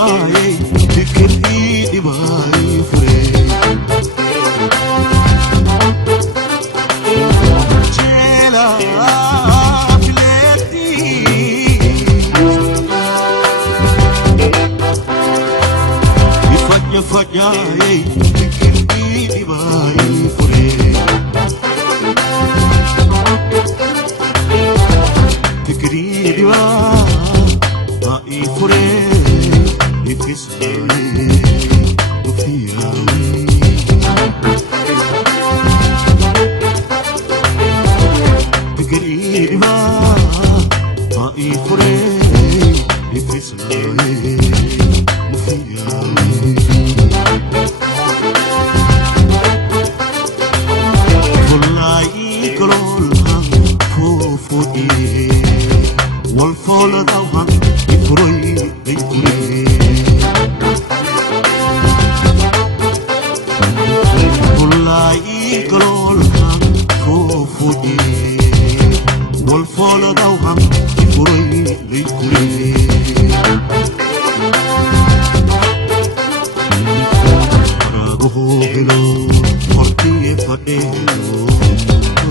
فجاي فكر ايدي باي فريق جيلا فليتي فجاي فكر ايدي باي فريق فكري دي باي فريق يكسرني وفياوي فكري دي باي فريق يكسرني وفياوي والله كلها فوفودي والفول دوها يفري يفري والله كلها فوفودي والفول دوها يفري يفري رابو هلو مرتي فديلو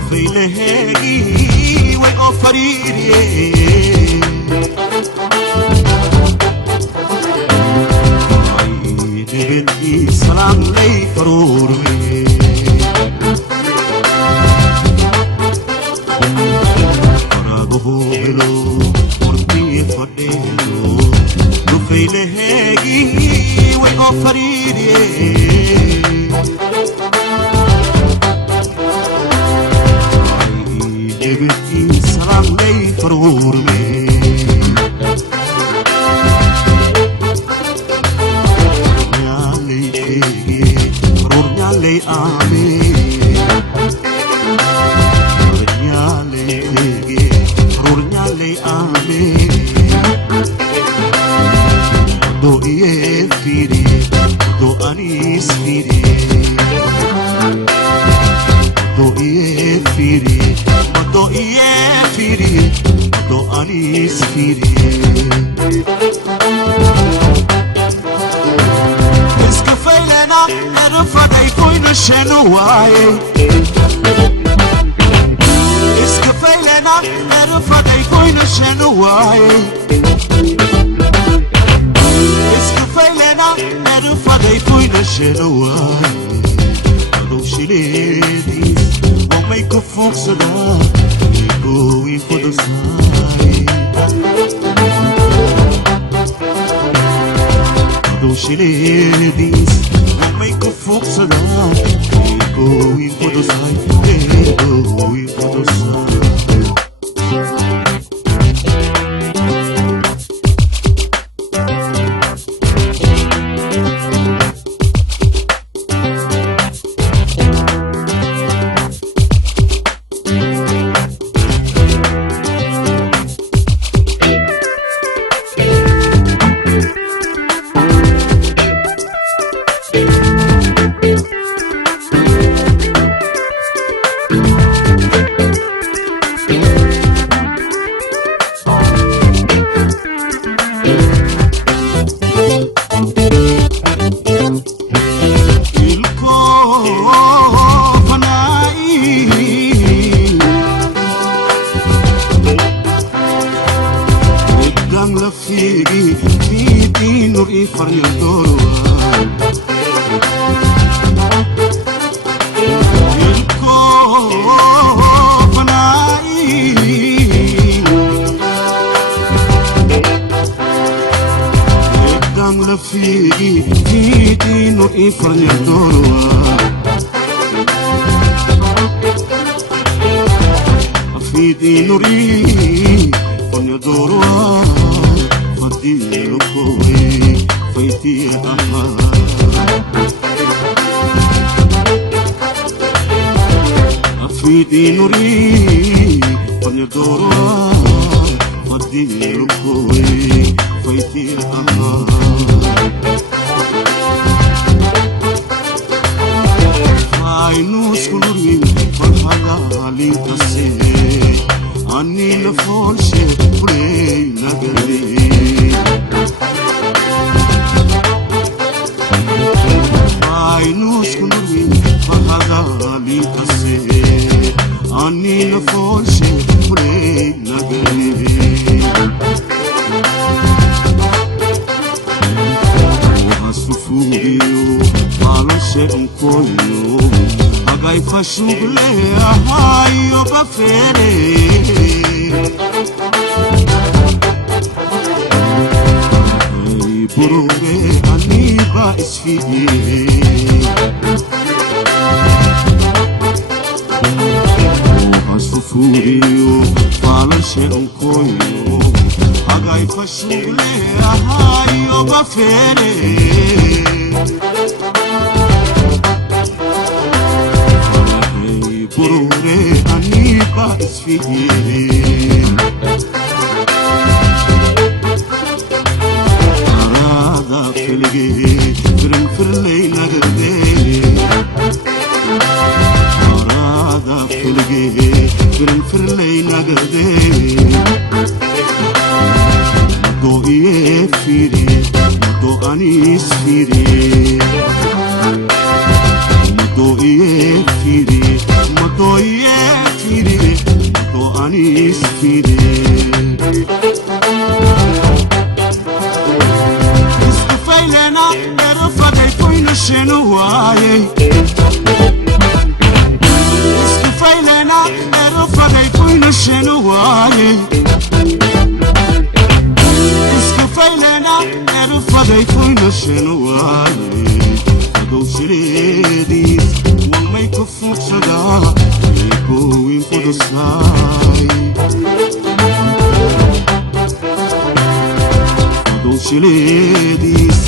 في لهجي وأفريري عيد بنتي سلام لي فروري فرابو هلو مرتي فديلو في لهجي وأفريري بنتي سلام لي فرور بي نالي كيجي فرور نالي آمي نالي كيجي فرور نالي آمي دو إيه فيري دو أنيس فيري دو إيه فيري do ie firi do anis firi eska failena erfa dai koina shenuai eska failena erfa dai koina shenuai eska failena erfa dai koina shenuai do shiledis won't make a fox of that. Going for the side. Those ladies won't make a fox of that. Going for the side. Going for the side. koyo Agay fashugle ahayo bafere Burunge aniba isfiye Asufuriyo falashe onkoyo Agay fashugle ahayo bafere Burunge aniba isfiye Ladies